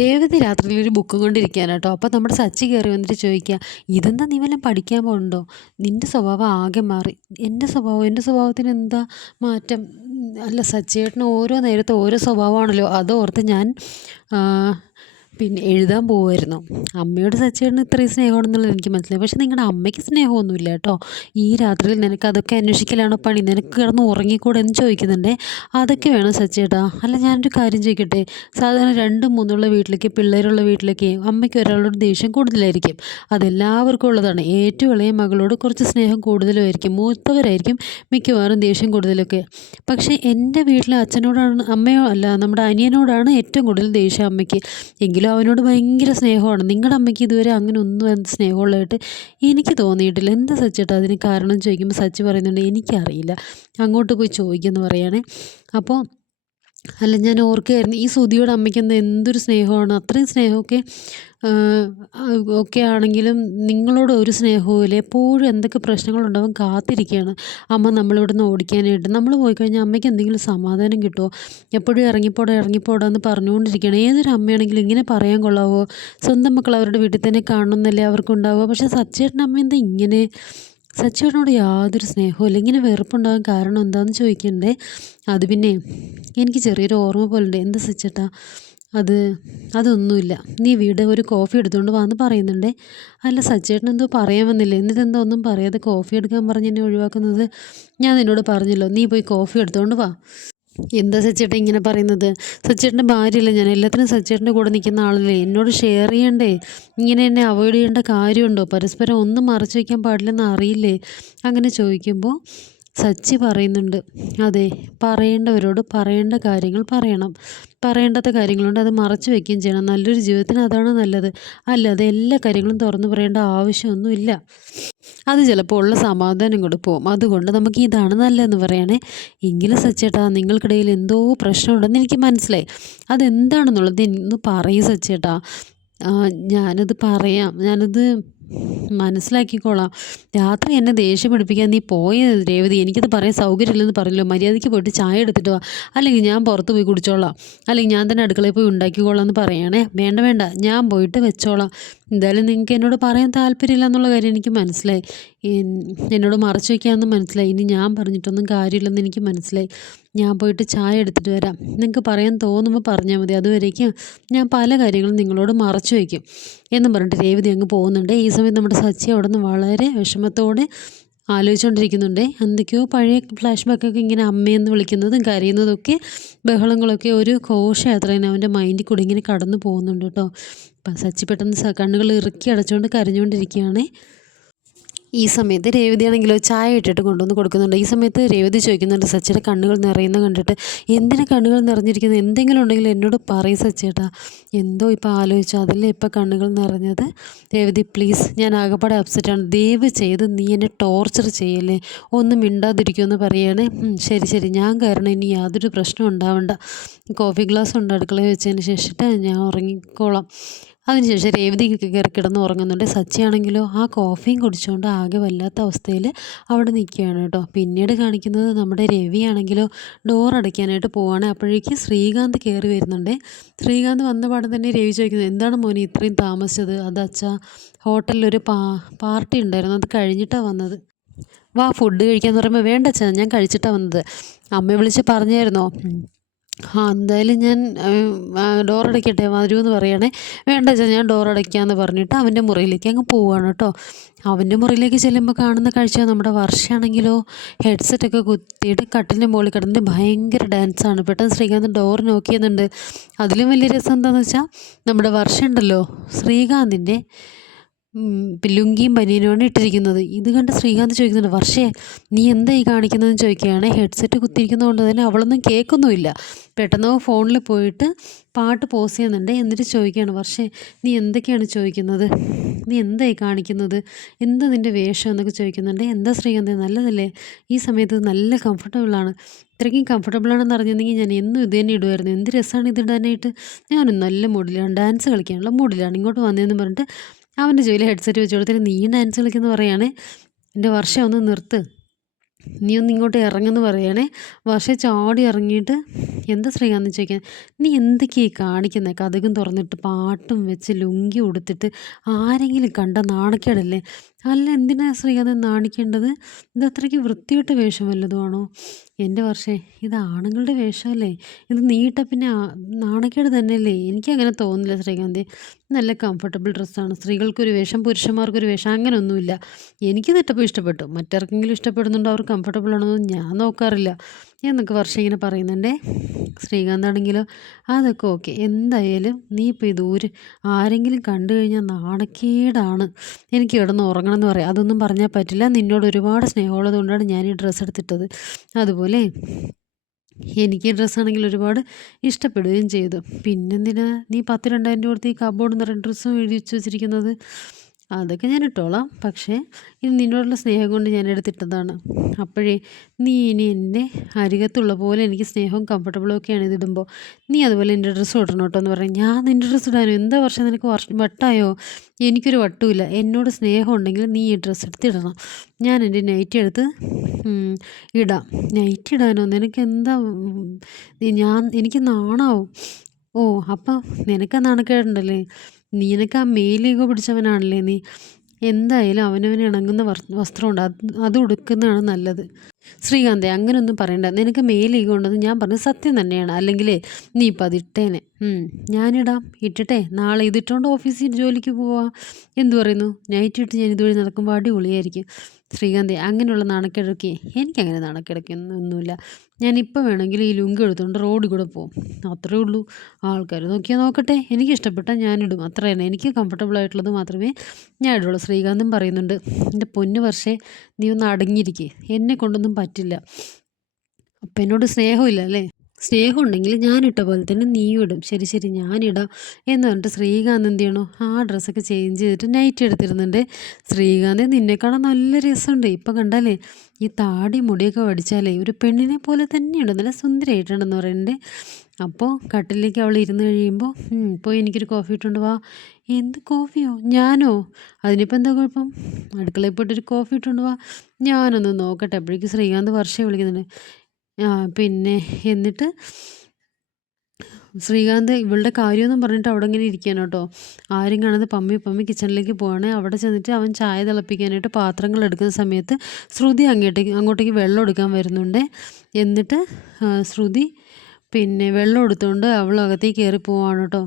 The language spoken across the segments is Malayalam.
രേവതി രാത്രിയിൽ ഒരു ബുക്കും കൊണ്ടിരിക്കുകയാണ് കേട്ടോ. അപ്പോൾ നമ്മുടെ സച്ചി കയറി വന്നിട്ട് ചോദിക്കുക ഇതെന്താ നീ വല്ലതും പഠിക്കാൻ പോകുന്നുണ്ടോ നിന്റെ സ്വഭാവം ആകെ മാറി. എന്റെ സ്വഭാവം എന്റെ സ്വഭാവത്തിന് എന്താ മാറ്റം? അല്ല സച്ചിയേട്ടന് ഓരോ നേരത്തെ ഓരോ സ്വഭാവമാണല്ലോ. അതോർത്ത് ഞാൻ പിന്നെ എഴുതാൻ പോവുമായിരുന്നു അമ്മയോട് സച്ചേട്ടന് ഇത്രയും സ്നേഹമാണെന്നുള്ളത് എനിക്ക് മനസ്സിലായി. പക്ഷേ നിങ്ങളുടെ അമ്മയ്ക്ക് സ്നേഹമൊന്നുമില്ല കേട്ടോ. ഈ രാത്രിയിൽ നിനക്ക് അതൊക്കെ അന്വേഷിക്കലാണോ പണി. നിനക്ക് കിടന്ന് ഉറങ്ങിക്കൂടെ എന്ന് ചോദിക്കുന്നുണ്ടേ. അതൊക്കെ വേണം സച്ചേട്ടാ അല്ല ഞാനൊരു കാര്യം ചോദിക്കട്ടെ? സാധാരണ രണ്ടും മൂന്നുള്ള വീട്ടിലേക്ക് പിള്ളേരുള്ള വീട്ടിലേക്ക് അമ്മയ്ക്ക് ഒരാളോട് ദേഷ്യം കൂടുതലായിരിക്കും. അതെല്ലാവർക്കും ഉള്ളതാണ്. ഏറ്റവും ഇളയ മകളോട് കുറച്ച് സ്നേഹം കൂടുതലുമായിരിക്കും. മൂത്തവരായിരിക്കും മിക്കവാറും ദേഷ്യം കൂടുതലൊക്കെ. പക്ഷേ എന്റെ വീട്ടിലെ അച്ഛനോടാണ് അമ്മയോ അല്ല നമ്മുടെ അനിയനോടാണ് ഏറ്റവും കൂടുതൽ ദേഷ്യം അമ്മയ്ക്ക്. അവനോട് ഭയങ്കര സ്നേഹമാണ്. നിങ്ങളുടെ അമ്മയ്ക്ക് ഇതുവരെ അങ്ങനെ ഒന്നും സ്നേഹമുള്ളതായിട്ട് എനിക്ക് തോന്നിയിട്ടില്ല. എന്താ സച്ചേട്ടാ അതിന് കാരണം ചോദിക്കുമ്പോൾ സച്ച് പറയുന്നുണ്ട് എനിക്കറിയില്ല. അങ്ങോട്ട് പോയി ചോദിക്കുമെന്ന് പറയുകയാണേ അപ്പോൾ അല്ല ഞാൻ ഓർക്കുകയായിരുന്നു ഈ സുധിയോട് അമ്മയ്ക്ക് എന്താ എന്തൊരു സ്നേഹമാണ്. അത്രയും സ്നേഹമൊക്കെ ഒക്കെ ആണെങ്കിലും നിങ്ങളോട് ഒരു സ്നേഹവും എപ്പോഴും എന്തൊക്കെ പ്രശ്നങ്ങളുണ്ടാവും കാത്തിരിക്കുകയാണ്. അമ്മ നമ്മളിവിടെ നിന്ന് ഓടിക്കാനായിട്ട്. നമ്മൾ പോയി കഴിഞ്ഞാൽ അമ്മയ്ക്ക് എന്തെങ്കിലും സമാധാനം കിട്ടുമോ? എപ്പോഴും ഇറങ്ങിപ്പോടാ ഇറങ്ങിപ്പോടാ എന്ന് പറഞ്ഞുകൊണ്ടിരിക്കുകയാണ്. ഏതൊരു അമ്മയാണെങ്കിലും ഇങ്ങനെ പറയാൻ കൊള്ളാവോ? സ്വന്തം മക്കൾ അവരുടെ വീട്ടിൽ തന്നെ കാണണമെന്നല്ലേ അവർക്കുണ്ടാവുക. പക്ഷേ സച്ചേട്ടന്റെ അമ്മ എന്താ ഇങ്ങനെ സച്ചിയോടിനോട് യാതൊരു സ്നേഹവും ഇല്ല. ഇങ്ങനെ വെറുപ്പുണ്ടാകാൻ കാരണം എന്താണെന്ന് ചോദിക്കണ്ടേ? അത് പിന്നെ എനിക്ക് ചെറിയൊരു ഓർമ്മ പോലുണ്ട്. എന്താ സച്ചേട്ടാ? അത് അതൊന്നുമില്ല. നീ വീട് ഒരു കോഫി എടുത്തുകൊണ്ട് വാന്ന് പറയുന്നുണ്ടേ. അല്ല സച്ചേട്ടൻ എന്തോ പറയാൻ വന്നില്ലേ? എന്നിട്ട് എന്തോ ഒന്നും പറയാതെ കോഫി എടുക്കാൻ പറഞ്ഞ് എന്നെ ഒഴിവാക്കുന്നത്? ഞാൻ നിന്നോട് പറഞ്ഞല്ലോ നീ പോയി കോഫി എടുത്തുകൊണ്ട് വാ. എന്താ സച്ചേട്ടൻ ഇങ്ങനെ പറയുന്നത്? സച്ചേട്ടന്റെ ഭാര്യയല്ല ഞാൻ. എല്ലാത്തിനും സച്ചേട്ടന്റെ കൂടെ നിൽക്കുന്ന ആളല്ലേ. എന്നോട് ഷെയർ ചെയ്യണ്ടേ? ഇങ്ങനെ എന്നെ അവോയ്ഡ് ചെയ്യേണ്ട കാര്യമുണ്ടോ? പരസ്പരം ഒന്നും മറച്ചു വയ്ക്കാൻ പാടില്ലെന്ന് അറിയില്ലേ? അങ്ങനെ ചോദിക്കുമ്പോൾ സച്ചി പറയുന്നുണ്ട്. അതെ പറയേണ്ടവരോട് പറയേണ്ട കാര്യങ്ങൾ പറയണം. പറയേണ്ടാത്ത കാര്യങ്ങളുണ്ട് അത് മറച്ചു വയ്ക്കുകയും ചെയ്യണം. നല്ലൊരു ജീവിതത്തിന് അതാണ് നല്ലത്. അല്ലാതെ എല്ലാ കാര്യങ്ങളും തുറന്നു പറയേണ്ട ആവശ്യമൊന്നുമില്ല. അത് ചിലപ്പോൾ ഉള്ള സമാധാനം കൂടെ പോകും അതുകൊണ്ട് നമുക്ക് ഇതാണ് നല്ലതെന്ന് പറയണേ. എങ്കിലും സച്ചേട്ടാ നിങ്ങൾക്കിടയിൽ എന്തോ പ്രശ്നമുണ്ടെന്ന് എനിക്ക് മനസ്സിലായി. അതെന്താണെന്നുള്ളത് ഒന്ന് പറയും സച്ചേട്ടാ. ഞാനത് പറയാം. ഞാനത് മനസ്സിലാക്കിക്കോളാം. രാത്രി എന്നെ ദേഷ്യം പിടിപ്പിക്കാൻ നീ പോയത് രേവതി എനിക്കത് പറയാൻ സൗകര്യമില്ലെന്ന് പറഞ്ഞല്ലോ? മര്യാദയ്ക്ക് പോയിട്ട് ചായ എടുത്തിട്ട് വാ. അല്ലെങ്കിൽ ഞാൻ പുറത്ത് പോയി കുടിച്ചോളാം. അല്ലെങ്കിൽ ഞാൻ തന്നെ അടുക്കളയിൽ പോയി ഉണ്ടാക്കിക്കോളാം എന്ന് പറയണേ. വേണ്ട വേണ്ട. ഞാൻ പോയിട്ട് വെച്ചോളാം. എന്തായാലും നിങ്ങൾക്ക് എന്നോട് പറയാൻ താല്പര്യമില്ല എന്നുള്ള കാര്യം എനിക്ക് മനസ്സിലായി. എന്നോട് മറച്ചു വയ്ക്കാമെന്ന് മനസ്സിലായി. ഇനി ഞാൻ പറഞ്ഞിട്ടൊന്നും കാര്യമില്ലെന്ന് എനിക്ക് മനസ്സിലായി. ഞാൻ പോയിട്ട് ചായ എടുത്തിട്ട് വരാം. നിങ്ങൾക്ക് പറയാൻ തോന്നുമ്പോൾ പറഞ്ഞാൽ മതി. അതുവരേക്കും ഞാൻ പല കാര്യങ്ങളും നിങ്ങളോട് മറച്ചു വയ്ക്കും എന്നും പറഞ്ഞിട്ട് രേവതി അങ്ങ് പോകുന്നുണ്ട്. ഈ സമയത്ത് നമ്മുടെ സച്ചി അവിടെ നിന്ന് വളരെ വിഷമത്തോടെ ആലോചിച്ചുകൊണ്ടിരിക്കുന്നുണ്ട് എന്തൊക്കെയോ പഴയ ഫ്ലാഷ് ബാക്കൊക്കെ ഇങ്ങനെ അമ്മയെന്ന് വിളിക്കുന്നതും കരയുന്നതൊക്കെ ബഹളങ്ങളൊക്കെ ഒരു ഘോഷയാത്രയാണ് അവന്റെ മൈൻഡിൽ കൂടി ഇങ്ങനെ കടന്നു പോകുന്നുണ്ട് കേട്ടോ. അപ്പം സച്ചി പെട്ടെന്ന് കണ്ണുകൾ ഇറുക്കി അടച്ചുകൊണ്ട് കരഞ്ഞുകൊണ്ടിരിക്കുകയാണ് ഈ സമയത്ത് രേവതിയാണെങ്കിലോ ചായ ഇട്ടിട്ട് കൊണ്ടുവന്ന് കൊടുക്കുന്നുണ്ട്. ഈ സമയത്ത് രേവതി ചോദിക്കുന്നുണ്ട് സച്ചിയുടെ കണ്ണുകൾ നിറയുന്ന കണ്ടിട്ട് എന്തിനാ കണ്ണുകൾ നിറഞ്ഞിരിക്കുന്നത്? എന്തെങ്കിലും ഉണ്ടെങ്കിൽ എന്നോട് പറയും സച്ചേട്ടാ. എന്തോ ഇപ്പോൾ ആലോചിച്ചു. അതല്ലേ ഇപ്പോൾ കണ്ണുകൾ നിറഞ്ഞത് രേവതി പ്ലീസ് ഞാൻ ആകപ്പാടെ അപ്സെറ്റാണ് ദയവ് ചെയ്ത് നീ എന്നെ ടോർച്ചർ ചെയ്യല്ലേ. ഒന്നും മിണ്ടാതിരിക്കുമെന്ന് പറയുകയാണ് ശരി ശരി. ഞാൻ കാരണം ഇനി യാതൊരു പ്രശ്നം ഉണ്ടാവണ്ട. കോഫി ഗ്ലാസ് ഉണ്ട് അടുക്കളയിൽ വെച്ചതിന് ശേഷിട്ട് ഞാൻ ഉറങ്ങിക്കോളാം. അതിനുശേഷം രേവതി കയറി കിടന്ന് ഉറങ്ങുന്നുണ്ട്. സച്ചിയാണെങ്കിലോ ആ കോഫിയും കുടിച്ചുകൊണ്ട് ആകെ വല്ലാത്ത അവസ്ഥയിൽ അവിടെ നിൽക്കുകയാണ് കേട്ടോ. പിന്നീട് കാണിക്കുന്നത് നമ്മുടെ രവിയാണെങ്കിലോ ഡോർ അടയ്ക്കാനായിട്ട് പോവാണ്. അപ്പോഴേക്കും ശ്രീകാന്ത് കയറി വരുന്നുണ്ട്. ശ്രീകാന്ത് വന്ന പാടെ തന്നെ രവി ചോദിക്കുന്നത് എന്താണ് മോനെ ഇത്രയും താമസിച്ചത്? അത് അച്ഛാ ഹോട്ടലിലൊരു പാ പാർട്ടി ഉണ്ടായിരുന്നു. അത് കഴിഞ്ഞിട്ടാണ് വന്നത്. വാ ഫുഡ് കഴിക്കാമെന്ന് പറയുമ്പോൾ വേണ്ട അച്ഛാ ഞാൻ കഴിച്ചിട്ടാണ് വന്നത്. അമ്മയെ വിളിച്ച് പറഞ്ഞായിരുന്നോ ആ എന്തായാലും ഞാൻ ഡോർ അടയ്ക്കട്ടെ എന്ന് പറയണേ. വേണ്ട അച്ഛാ ഞാൻ ഡോർ അടയ്ക്കാമെന്ന് പറഞ്ഞിട്ട് അവന്റെ മുറിയിലേക്ക് അങ്ങ് പോവാണ് കേട്ടോ. അവന്റെ മുറിയിലേക്ക് ചെല്ലുമ്പോൾ കാണുന്ന കാഴ്ച നമ്മുടെ വർഷമാണെങ്കിലോ ഹെഡ്സെറ്റൊക്കെ കുത്തിയിട്ട് കട്ടിലിന്റെ മുകളിൽ കിടന്ന് ഭയങ്കര ഡാൻസാണ്. പെട്ടെന്ന് ശ്രീകാന്ത് ഡോർ നോക്കിയെന്നുണ്ട് അതിലും വലിയ രസം എന്താണെന്ന് വെച്ചാൽ നമ്മുടെ വർഷ ഉണ്ടല്ലോ ശ്രീകാന്തിന്റെ ലുങ്കിയും ബനിയനുമാണ് ഇട്ടിരിക്കുന്നത്. ഇത് കണ്ട് ശ്രീകാന്ത് ചോദിക്കുന്നുണ്ട് വർഷേ നീ എന്താ ഈ കാണിക്കുന്നതെന്ന് ചോദിക്കുകയാണ്. ഹെഡ്സെറ്റ് കുത്തിയിരിക്കുന്നത് കൊണ്ട് തന്നെ അവളൊന്നും കേൾക്കുന്നുമില്ല. പെട്ടെന്ന് ഫോണിൽ പോയിട്ട് പാട്ട് പോസ് ചെയ്യുന്നുണ്ട്. എന്നിട്ട് ചോദിക്കുകയാണ് വർഷേ നീ എന്തൊക്കെയാണ് ചോദിക്കുന്നത്? നീ എന്താ ഈ കാണിക്കുന്നത്? എന്താ നിന്റെ വേഷം? എന്നൊക്കെ ചോദിക്കുന്നുണ്ട്. എന്താ ശ്രീകാന്ത് നല്ലതല്ലേ? ഈ സമയത്ത് നല്ല കംഫർട്ടബിളാണ് ഇത്രയ്ക്കും കംഫർട്ടബിളാണെന്ന് അറിഞ്ഞിരുന്നെങ്കിൽ ഞാൻ എന്നും ഇത് തന്നെ ഇടുമായിരുന്നു. എന്ത് രസമാണ് ഇത് ഇടാനായിട്ട്? ഞാനും നല്ല മൂഡിലാണ് ഡാൻസ് കളിക്കാനുള്ള മൂഡിലാണ് ഇങ്ങോട്ട് വന്നതെന്ന് പറഞ്ഞിട്ട് അവന്റെ ജോലി ഹെഡ്സെറ്റ് വെച്ച് കൊടുത്തിട്ട് നീ ഡാൻസ് കളിക്കുന്നു പറയുകയാണ് എന്റെ വർഷം ഒന്ന് നിർത്ത്. നീ ഒന്ന് ഇങ്ങോട്ട് ഇറങ്ങുന്നു പറയണേ. വർഷ ചാടി ഇറങ്ങിയിട്ട് എന്താ ശ്രീകാന്ത് ചോദിക്കാൻ? നീ എന്തൊക്കെയായി കാണിക്കുന്നത് കഥകും തുറന്നിട്ട് പാട്ടും വെച്ച് ലുങ്കി ഉടുത്തിട്ട് ആരെങ്കിലും കണ്ട നാണക്കേടല്ലേ? അല്ല എന്തിനാ ശ്രീ അത് നാണിക്കേണ്ടത്? ഇത് അത്രയ്ക്ക് വൃത്തികെട്ട വേഷം വല്ലതുമാണോ? എന്റെ വർഷേ ഇത് ആണുങ്ങളുടെ വേഷമല്ലേ? ഇത് നീട്ട പിന്നെ നാണക്കേട് തന്നെയല്ലേ? എനിക്കങ്ങനെ തോന്നില്ല ശ്രീകാന്തി. നല്ല കംഫർട്ടബിൾ ഡ്രസ്സാണ് സ്ത്രീകൾക്കൊരു വേഷം പുരുഷന്മാർക്കൊരു വേഷം അങ്ങനെയൊന്നുമില്ല എനിക്ക് തെറ്റപ്പോൾ ഇഷ്ടപ്പെട്ടു. മറ്റാർക്കെങ്കിലും ഇഷ്ടപ്പെടുന്നുണ്ടോ? അവർ കംഫർട്ടബിൾ ആണോ ഞാൻ നോക്കാറില്ല. എന്നൊക്കെ വർഷം ഇങ്ങനെ പറയുന്നുണ്ടേ. ശ്രീകാന്താണെങ്കിലോ അതൊക്കെ ഓക്കെ. എന്തായാലും നീ ഇപ്പോൾ ഇത് ഒരു ആരെങ്കിലും കണ്ടു കഴിഞ്ഞാൽ നാണക്കേടാണ്. എനിക്ക് കിടന്ന് ഉറങ്ങണം എന്ന് പറയാം. അതൊന്നും പറഞ്ഞാൽ പറ്റില്ല. നിന്നോട് ഒരുപാട് സ്നേഹമുള്ളത് കൊണ്ടാണ് ഞാൻ ഈ ഡ്രസ്സ് എടുത്തിട്ടത്. അതുപോലെ എനിക്ക് ഡ്രസ്സാണെങ്കിൽ ഒരുപാട് ഇഷ്ടപ്പെടുകയും ചെയ്തു. പിന്നെന്തിനാ? നീ പത്ത് രണ്ടായിരം രൂപ കൊടുത്ത് ഈ കബോർഡ് നിറയെ ഡ്രസ്സും എഴുതി വെച്ച് വെച്ചിരിക്കുന്നത്. അതൊക്കെ ഞാൻ ഇട്ടോളാം. പക്ഷേ ഇത് നിന്നോടുള്ള സ്നേഹം കൊണ്ട് ഞാൻ എടുത്തിട്ടതാണ്. അപ്പോഴേ നീ ഇനി എന്റെ അരികത്തുള്ള പോലെ എനിക്ക് സ്നേഹവും കംഫർട്ടബിളും ഒക്കെയാണ് ഇതിടുമ്പോൾ നീ അതുപോലെ എന്റെ ഡ്രസ്സ് ഇടണം കേട്ടോ എന്ന് പറയാം. ഞാൻ നിന്റെ ഡ്രസ്സ് ഇടാനോ? എന്താ വർഷം നിനക്ക് വട്ടായോ? എനിക്കൊരു വട്ടുമില്ല. എന്നോട് സ്നേഹം ഉണ്ടെങ്കിൽ നീ ഈ ഡ്രസ്സ് എടുത്തിടണം ഞാൻ എന്റെ നൈറ്റി എടുത്ത് ഇടാം. നൈറ്റ് ഇടാനോ? നിനക്ക് എന്താ ഞാൻ എനിക്ക് നാണാവും. ഓ അപ്പം നിനക്ക് നാണക്കേടുണ്ടല്ലേ? നിനക്ക് ആ മേലീഗോ പിടിച്ചവനാണല്ലേ നീ? എന്തായാലും അവനവന് ഇണങ്ങുന്ന വസ്ത്രമുണ്ട്. അത് അത് ഉടുക്കുന്നതാണ് നല്ലത്. ശ്രീകാന്തെ അങ്ങനെയൊന്നും പറയണ്ട. നിനക്ക് മേലീകം ഉണ്ടെന്ന് ഞാൻ പറഞ്ഞ സത്യം തന്നെയാണ്. അല്ലെങ്കിൽ നീ ഇപ്പം അതിട്ടേനെ ഞാനിടാം. ഇട്ടിട്ടെ നാളെ ഇതിട്ടോണ്ട് ഓഫീസിൽ ജോലിക്ക് പോവാം. എന്തു പറയുന്നു? നൈറ്റ് ഇട്ട് ഞാൻ ഇതുവഴി നടക്കുമ്പോൾ അടിപൊളിയായിരിക്കും. ശ്രീകാന്തി അങ്ങനെയുള്ള നാണക്കിടക്കി എനിക്കങ്ങനെ നാണക്കേടൊക്കെയൊന്നുമില്ല. ഞാനിപ്പോൾ വേണമെങ്കിൽ ഈ ലുങ്കി എടുത്തുകൊണ്ട് റോഡിൽ കൂടെ പോകും അത്രേ ഉള്ളൂ. ആൾക്കാർ നോക്കിയാൽ നോക്കട്ടെ. എനിക്കിഷ്ടപ്പെട്ടാൽ ഞാനിടും. അത്ര തന്നെ എനിക്ക് കംഫർട്ടബിൾ ആയിട്ടുള്ളത് മാത്രമേ ഞാൻ ഇടുള്ളൂ ശ്രീകാന്തും പറയുന്നുണ്ട് എന്റെ പൊന്നു വർഷേ നീ ഒന്ന് അടങ്ങിയിരിക്കേ. എന്നെ കൊണ്ടൊന്നും പറ്റില്ല. അപ്പം എന്നോട് സ്നേഹമില്ല അല്ലേ? സ്നേഹം ഉണ്ടെങ്കിൽ ഞാനിട്ട പോലെ തന്നെ നീയും ഇടും. ശരി ശരി ഞാനിടാം എന്ന് പറഞ്ഞിട്ട് ശ്രീകാന്ത് എന്ത് ചെയ്യണോ? ആ ഡ്രസ്സൊക്കെ ചേഞ്ച് ചെയ്തിട്ട് നൈറ്റ് എടുത്തിരുന്നുണ്ട്. ശ്രീകാന്ത് നിന്നെ കാണാൻ നല്ല രസമുണ്ട്. ഇപ്പം കണ്ടാലേ ഈ താടി മുടിയൊക്കെ വടിച്ചാലേ ഒരു പെണ്ണിനെ പോലെ തന്നെയുണ്ട് നല്ല സുന്ദരമായിട്ടുണ്ടെന്ന് പറയുന്നുണ്ട്. അപ്പോൾ കട്ടിലേക്ക് അവൾ ഇരുന്ന് കഴിയുമ്പോൾ ഇപ്പോൾ എനിക്കൊരു കോഫി ഇട്ടുകൊണ്ട് വാ. എന്ത് കോഫിയോ? ഞാനോ? അതിനിപ്പോൾ എന്താ കുഴപ്പം? അടുക്കളയിൽ പോയിട്ടൊരു കോഫി ഇട്ടുകൊണ്ട് വാ. ഞാനൊന്ന് നോക്കട്ടെ. അപ്പോഴേക്കും ശ്രീകാന്ത് വർഷയെ വിളിക്കുന്നുണ്ട്. പിന്നെ എന്നിട്ട്? ശ്രീകാന്ത് ഇവളുടെ കാര്യമൊന്നും പറഞ്ഞിട്ട് അവിടെ ഇങ്ങനെ ഇരിക്കാൻ കേട്ടോ. ആരും കാണാതെ പമ്മി പമ്മി കിച്ചണിലേക്ക് പോവാണ്. അവിടെ ചെന്നിട്ട് അവൻ ചായ തിളപ്പിക്കാനായിട്ട് പാത്രങ്ങൾ എടുക്കുന്ന സമയത്ത് ശ്രുതി അങ്ങോട്ടേക്ക് അങ്ങോട്ടേക്ക് വെള്ളം എടുക്കാൻ വരുന്നുണ്ട്. എന്നിട്ട് ശ്രുതി പിന്നെ വെള്ളം എടുത്തുകൊണ്ട് അവൾ അകത്തേക്ക് കയറി പോവാണ് കേട്ടോ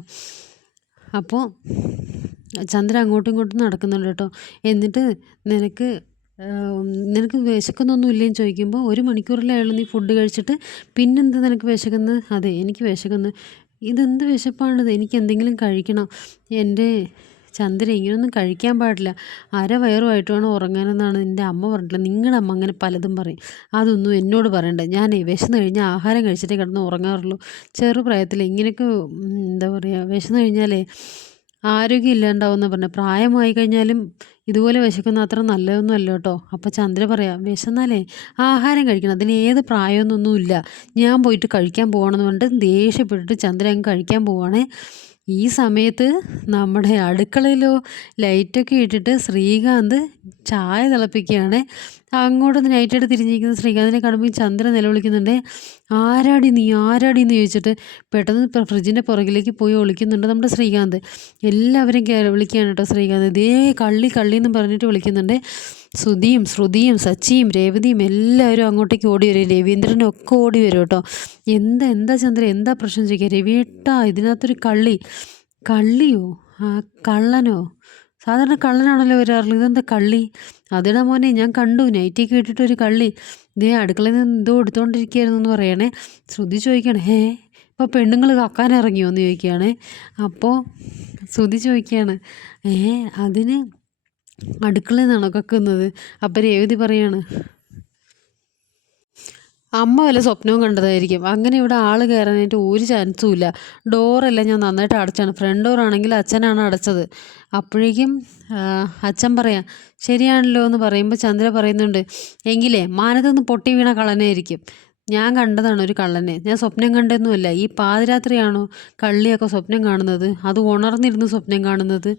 അപ്പോൾ ചന്ദ്രൻ അങ്ങോട്ടും ഇങ്ങോട്ടും നടക്കുന്നുണ്ട് കേട്ടോ എന്നിട്ട് നിനക്ക് നിനക്ക് വിശക്കുന്നൊന്നും ഇല്ലേന്ന് ചോദിക്കുമ്പോൾ ഒരു മണിക്കൂറിലേ ആയുള്ളൂ നീ ഫുഡ് കഴിച്ചിട്ട്. പിന്നെന്താ നിനക്ക് വിശക്കുന്നത് അതെ എനിക്ക് വിശക്കുന്നു. ഇതെന്ത് വിശപ്പാണിത്? എനിക്ക് എന്തെങ്കിലും കഴിക്കണം. എന്റെ ചന്ദ്ര ഇങ്ങനെയൊന്നും കഴിക്കാൻ പാടില്ല. അര വയറുമായിട്ട് വേണം ഉറങ്ങാനെന്നാണ് എന്റെ അമ്മ പറഞ്ഞിട്ടുള്ളത്. നിങ്ങളുടെ അമ്മ അങ്ങനെ പലതും പറയും. അതൊന്നും എന്നോട് പറയണ്ട. ഞാൻ വിശന്ന് കഴിഞ്ഞാൽ ആഹാരം കഴിച്ചിട്ടേ കിടന്ന് ഉറങ്ങാറുള്ളൂ. ചെറുപ്രായത്തിൽ ഇങ്ങനെയൊക്കെ എന്താ പറയുക വിശന്ന് കഴിഞ്ഞാലേ ആരോഗ്യം ഇല്ലാണ്ടാവുമെന്ന് പറഞ്ഞു. പ്രായമായി കഴിഞ്ഞാലും ഇതുപോലെ വിശക്കുന്ന അത്ര നല്ലതൊന്നും അല്ല കേട്ടോ. അപ്പോൾ ചന്ദ്ര പറയാം വിശന്നാലേ ആഹാരം കഴിക്കണം. അതിന് ഏത് പ്രായമൊന്നൊന്നുമില്ല ഞാൻ പോയിട്ട് കഴിക്കാൻ പോകണമെന്ന് പറഞ്ഞിട്ട് ദേഷ്യപ്പെട്ടിട്ട് ചന്ദ്ര അങ്ങ് കഴിക്കാൻ പോവാണേ. ഈ സമയത്ത് നമ്മുടെ അടുക്കളയിലോ ലൈറ്റൊക്കെ ഇട്ടിട്ട് ശ്രീകാന്ത് ചായ തിളപ്പിക്കുകയാണ്. അങ്ങോട്ടൊന്ന് നൈറ്റായിട്ട് തിരിഞ്ഞിരിക്കുന്ന ശ്രീകാന്തിനെ കാണുമ്പോൾ ചന്ദ്രൻ നിലവിളിക്കുന്നുണ്ട്. ആരാടി നീ? ആരാടി എന്ന് ചോദിച്ചിട്ട് പെട്ടെന്ന് ഫ്രിഡ്ജിന്റെ പുറകിലേക്ക് പോയി ഒളിക്കുന്നുണ്ട് നമ്മുടെ ശ്രീകാന്ത്. എല്ലാവരും വിളിക്കുകയാണ് കേട്ടോ ശ്രീകാന്ത്. ഇതേ കള്ളി കള്ളി എന്ന് പറഞ്ഞിട്ട് വിളിക്കുന്നുണ്ട്. ശ്രുതിയും ശ്രുതിയും സച്ചിയും രേവതിയും എല്ലാവരും അങ്ങോട്ടേക്ക് ഓടി വരും. രവീന്ദ്രനും ഒക്കെ ഓടി വരും കേട്ടോ. എന്താ എന്താ ചന്ദ്ര എന്താ പ്രശ്നം ചോദിക്കുക രവിയേട്ടാ ഇതിനകത്തൊരു കള്ളി. കള്ളിയോ? ആ കള്ളനോ? സാധാരണ കള്ളനാണല്ലോ വരാറുള്ളത്. ഇതെന്താ കള്ളി? അതിടാ മോനെ ഞാൻ കണ്ടു. നൈറ്റിയൊക്കെ ഒരു കള്ളി. ഇതേ അടുക്കളയിൽ നിന്ന് എന്തോ എടുത്തുകൊണ്ടിരിക്കുകയായിരുന്നു എന്ന് പറയണേ. ശ്രുതി ചോദിക്കണേ ഹേ ഇപ്പോൾ പെണ്ണുങ്ങൾ കക്കാൻ ഇറങ്ങിയോ? എന്ന് ചോദിക്കുകയാണ്. അപ്പോൾ ശ്രുതി ചോദിക്കുകയാണ് ഏ അതിന് അടുക്കളയിൽ നിന്നാണോ കക്കുന്നത്? അപ്പം രേവതി പറയാണ് അമ്മ വല്ല സ്വപ്നവും കണ്ടതായിരിക്കും. അങ്ങനെ ഇവിടെ ആൾ കയറാനായിട്ട് ഒരു ചാൻസും ഇല്ല. ഡോറെല്ലാം ഞാൻ നന്നായിട്ട് അടച്ചാണ്. ഫ്രണ്ട് ഡോർ ആണെങ്കിൽ അച്ഛനാണ് അടച്ചത്. അപ്പോഴേക്കും അച്ഛൻ പറയാം ശരിയാണല്ലോ എന്ന് പറയുമ്പോൾ ചന്ദ്ര പറയുന്നുണ്ട് എങ്കിലേ മാനത്തുനിന്ന് പൊട്ടി വീണ കള്ളനായിരിക്കും. ഞാൻ കണ്ടതാണ് ഒരു കള്ളനെ. ഞാൻ സ്വപ്നം കണ്ടൊന്നുമല്ല ഈ പാതിരാത്രിയാണോ കള്ളിയൊക്കെ സ്വപ്നം കാണുന്നത്? അത് ഉണർന്നിരുന്ന് സ്വപ്നം കാണുന്നത്?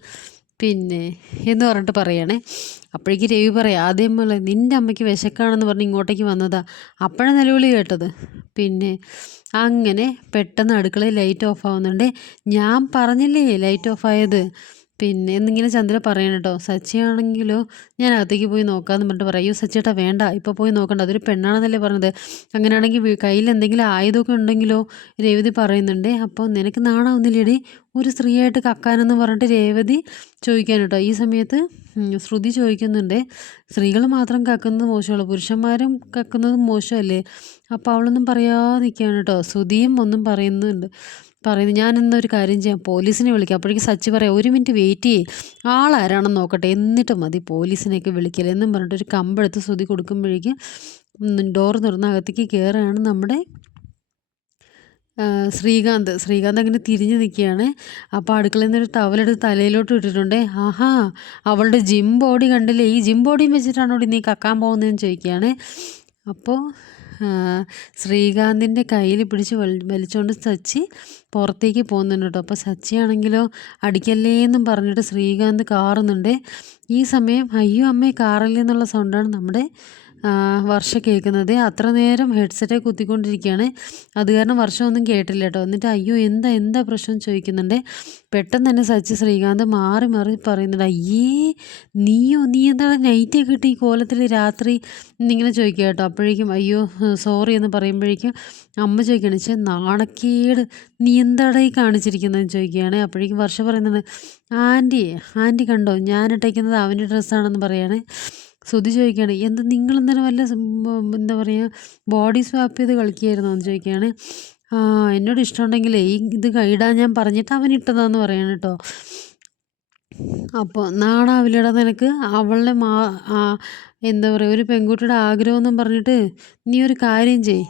പിന്നെ എന്ന് പറഞ്ഞിട്ട് പറയണേ. അപ്പോഴേക്ക് രവി പറയാം ആദ്യം പോലെ നിന്റെ അമ്മയ്ക്ക് വിശക്കാണെന്ന് പറഞ്ഞ് ഇങ്ങോട്ടേക്ക് വന്നതാ. അപ്പോഴാണ് നിലവിളി കേട്ടത്. പിന്നെ അങ്ങനെ പെട്ടെന്ന് അടുക്കളയിൽ ലൈറ്റ് ഓഫ് ആവുന്നുണ്ട്. ഞാൻ പറഞ്ഞില്ലേ ലൈറ്റ് ഓഫ് ആയത്? പിന്നെ എന്നിങ്ങനെ ചന്ദ്ര പറയണം കേട്ടോ സച്ചിയാണെങ്കിലോ ഞാൻ അകത്തേക്ക് പോയി നോക്കാന്ന് പറഞ്ഞിട്ട് പറയും. അയ്യോ സച്ചിയേട്ടാ വേണ്ട. ഇപ്പൊ പോയി നോക്കണ്ട. അതൊരു പെണ്ണാണെന്നല്ലേ പറഞ്ഞത്. അങ്ങനെയാണെങ്കിൽ കയ്യിൽ എന്തെങ്കിലും ആയുധമൊക്കെ ഉണ്ടെങ്കിലോ? രേവതി പറയുന്നുണ്ട്. അപ്പോൾ നിനക്ക് നാണാവുന്നില്ലേടി? ഒരു സ്ത്രീയായിട്ട് കക്കാനെന്ന് പറഞ്ഞിട്ട് രേവതി ചോദിക്കാൻ കേട്ടോ ഈ സമയത്ത് ശ്രുതി ചോദിക്കുന്നുണ്ട്. സ്ത്രീകൾ മാത്രം കക്കുന്നത് മോശമുള്ളൂ പുരുഷന്മാരും കക്കുന്നത് മോശമല്ലേ? അപ്പോൾ അവളൊന്നും പറയാതെ നിൽക്കുകയാണ് കേട്ടോ ശ്രുതിയും ഒന്നും പറയുന്നുണ്ട്. പറയുന്നത് ഞാൻ എന്നൊരു കാര്യം ചെയ്യാം പോലീസിനെ വിളിക്കാം. അപ്പോഴേക്കും സച്ചി പറയാം ഒരു മിനിറ്റ് വെയിറ്റ് ചെയ്യേ. ആളാരാണെന്ന് നോക്കട്ടെ എന്നിട്ട് മതി പോലീസിനെയൊക്കെ വിളിക്കൽ എന്നും പറഞ്ഞിട്ട് ഒരു കമ്പെടുത്ത് ശ്രുതി കൊടുക്കുമ്പോഴേക്കും ഡോർ തുറന്ന് അകത്തേക്ക് കയറുകയാണ് നമ്മുടെ ശ്രീകാന്ത്. ശ്രീകാന്ത് അങ്ങനെ തിരിഞ്ഞു നിൽക്കുകയാണ്. അപ്പോൾ അടുക്കളയിൽ നിന്നൊരു ടവലെടുത്ത് തലയിലോട്ട് ഇട്ടിട്ടുണ്ട്. ആഹാ അവളുടെ ജിം ബോഡി കണ്ടില്ലേ? ഈ ജിം ബോഡിയും വെച്ചിട്ടാണോ നീ കക്കാൻ പോകുന്നതെന്ന് ചോദിക്കുകയാണ്. അപ്പോൾ ശ്രീകാന്തിന്റെ കയ്യിൽ പിടിച്ച് വലിച്ചുകൊണ്ട് സച്ചി പുറത്തേക്ക് പോകുന്നുണ്ട് കേട്ടോ. അപ്പോൾ സച്ചിയാണെങ്കിലോ അടിക്കല്ലേ എന്നും പറഞ്ഞിട്ട് ശ്രീകാന്ത് കാറുന്നുണ്ട്. ഈ സമയം അയ്യോ അമ്മേ കാറല്ലേ എന്നുള്ള സൗണ്ടാണ് നമ്മുടെ വർഷ കേൾക്കുന്നത്. അത്ര നേരം ഹെഡ്സെറ്റ് കുത്തിക്കൊണ്ടിരിക്കുകയാണ്. അത് കാരണം വർഷമൊന്നും കേട്ടില്ല കേട്ടോ. എന്നിട്ട് അയ്യോ എന്താ എന്താ പ്രശ്നം ചോദിക്കുന്നുണ്ട്. പെട്ടെന്ന് തന്നെ സച്ചി ശ്രീകാന്ത് മാറി മാറി പറയുന്നുണ്ട്. അയ്യേ നീയോ നീ എന്താണ് നൈറ്റൊക്കെ ഇട്ട് ഈ കോലത്തിൽ രാത്രി എന്നിങ്ങനെ ചോദിക്കുക കേട്ടോ? അപ്പോഴേക്കും അയ്യോ സോറി എന്ന് പറയുമ്പോഴേക്കും അമ്മ ചോദിക്കുകയാണ്. ചേ നാണക്കേട്. നീ എന്താണ് ഈ കാണിച്ചിരിക്കുന്നതെന്ന് ചോദിക്കുകയാണ്. അപ്പോഴേക്കും വർഷ പറയുന്നുണ്ട് ആന്റി ആന്റി കണ്ടോ? ഞാൻ ഇട്ടേക്കുന്നത് അവന്റെ ഡ്രസ്സാണെന്ന് പറയുകയാണ് ശ്രുതി ചോദിക്കുകയാണ് എന്ത് നിങ്ങൾ എന്താണ് വല്ല എന്താ പറയുക ബോഡി സ്വാപ്പ് ചെയ്ത് കളിക്കുകയായിരുന്നോ? എന്ന് ചോദിക്കുകയാണ് ആ എന്നോട് ഇഷ്ടമുണ്ടെങ്കിലേ ഈ ഇത് ഇടാൻ ഞാൻ പറഞ്ഞിട്ട് അവൻ ഇട്ടതാന്ന് പറയാണ് കേട്ടോ അപ്പോൾ നാണാവില്ലടാ നിനക്ക് അവളുടെ മാ എന്താ പറയുക ഒരു പെൺകുട്ടിയുടെ ആഗ്രഹം എന്നും പറഞ്ഞിട്ട് നീ ഒരു കാര്യം ചെയ്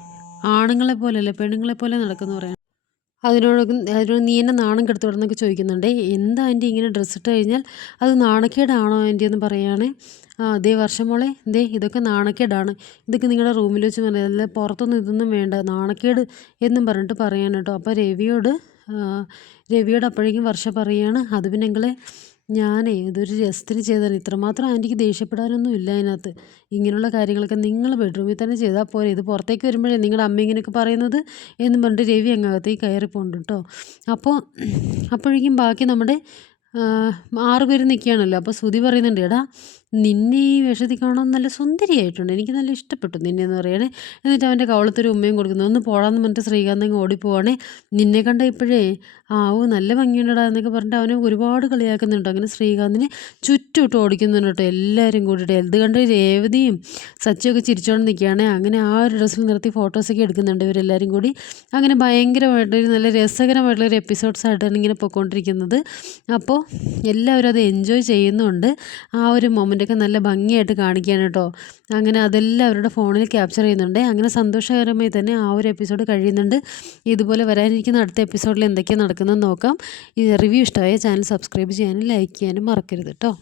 ആണുങ്ങളെ പോലെയല്ല പെണ്ണുങ്ങളെ പോലെ നടക്കുന്നു പറയാം അതിനോട് അതിനോട് നീ എന്നെ നാണം കെടുത്തുവിടുന്നൊക്കെ ചോദിക്കുന്നുണ്ട്. എന്താ ആന്റി ഇങ്ങനെ ഡ്രസ്സ് ഇട്ട് കഴിഞ്ഞാൽ അത് നാണക്കേടാണോ ആന്റി എന്ന് പറയുകയാണ് ആ ദേ വർഷം മോളെ ദേ ഇതൊക്കെ നാണക്കേടാണ്. ഇതൊക്കെ നിങ്ങളുടെ റൂമിൽ വെച്ച് പറയാം അല്ല പുറത്തൊന്നും ഇതൊന്നും വേണ്ട നാണക്കേട് എന്നും പറഞ്ഞിട്ട് പറയാൻ കേട്ടോ. അപ്പോൾ രവിയോട് രവിയോട് അപ്പോഴേക്കും വർഷ പറയുകയാണ് അത് പിന്നെ നിങ്ങളെ ഞാനേ ഇതൊരു രസത്തിന് ചെയ്തതാണ്. ഇത്രമാത്രം ആന്റിക്ക് ദേഷ്യപ്പെടാനൊന്നും ഇല്ല അതിനകത്ത്. ഇങ്ങനെയുള്ള കാര്യങ്ങളൊക്കെ നിങ്ങൾ ബെഡ്റൂമിൽ തന്നെ ചെയ്താൽ പോരെ. ഇത് പുറത്തേക്ക് വരുമ്പോഴേ നിങ്ങളുടെ അമ്മ ഇങ്ങനെയൊക്കെ പറയുന്നത് എന്നും പറഞ്ഞിട്ട് രവി അങ്ങകത്തേക്ക് കയറി കേട്ടോ അപ്പോൾ അപ്പോഴേക്കും ബാക്കി നമ്മുടെ ആറ് പേര് നിൽക്കുകയാണല്ലോ അപ്പോൾ ശ്രുതി പറയുന്നുണ്ട് എടാ നിന്നെ ഈ വേഷത്തിൽ കാണാൻ നല്ല സുന്ദരിയായിട്ടുണ്ട്. എനിക്ക് നല്ല ഇഷ്ടപ്പെട്ടു നിന്നെ എന്ന് പറയണേ. എന്നിട്ട് അവന്റെ കവളത്തൊരു ഉമ്മയും കൊടുക്കുന്നു. ഒന്ന് പോടാന്ന് പറഞ്ഞിട്ട് ശ്രീകാന്ത് അങ്ങ് ഓടിപ്പോവാണേ. നിന്നെ കണ്ട ഇപ്പോഴേ ആവു നല്ല ഭംഗിയുണ്ടടാ എന്നൊക്കെ പറഞ്ഞിട്ട് അവനെ ഒരുപാട് കളിയാക്കുന്നുണ്ട്. അങ്ങനെ ശ്രീകാന്തിനെ ചുറ്റുമിട്ട് ഓടിക്കുന്നുണ്ട് കേട്ടോ എല്ലാവരും കൂടിയിട്ട്. എന്ത് കണ്ട് രേവതിയും സച്ചിയൊക്കെ ചിരിച്ചോണ്ട് നിൽക്കുകയാണ്. അങ്ങനെ ആ ഒരു ഡ്രസ്സിൽ നിർത്തി ഫോട്ടോസൊക്കെ എടുക്കുന്നുണ്ട് ഇവരെല്ലാവരും കൂടി. അങ്ങനെ ഭയങ്കരമായിട്ടൊരു നല്ല രസകരമായിട്ടുള്ള ഒരു എപ്പിസോഡ്സായിട്ടാണ് ഇങ്ങനെ പൊയ്ക്കൊണ്ടിരിക്കുന്നത് അപ്പോൾ എല്ലാവരും അത് എൻജോയ് ചെയ്യുന്നുണ്ട്. ആ ഒരു മൊമെന്റ് ഒക്കെ നല്ല ഭംഗിയായിട്ട് കാണിക്കുകയാണ് കേട്ടോ. അങ്ങനെ അതെല്ലാം അവരുടെ ഫോണിൽ ക്യാപ്ചർ ചെയ്യുന്നുണ്ട്. അങ്ങനെ സന്തോഷകരമായി തന്നെ ആ ഒരു എപ്പിസോഡ് കഴിയുന്നുണ്ട്. ഇതുപോലെ വരാനിരിക്കുന്ന അടുത്ത എപ്പിസോഡിൽ എന്തൊക്കെയാണ് നടക്കുന്നത് നോക്കാം. ഈ റിവ്യൂ ഇഷ്ടമായ ചാനൽ സബ്സ്ക്രൈബ് ചെയ്യാനും ലൈക്ക് ചെയ്യാനും മറക്കരുത് കേട്ടോ.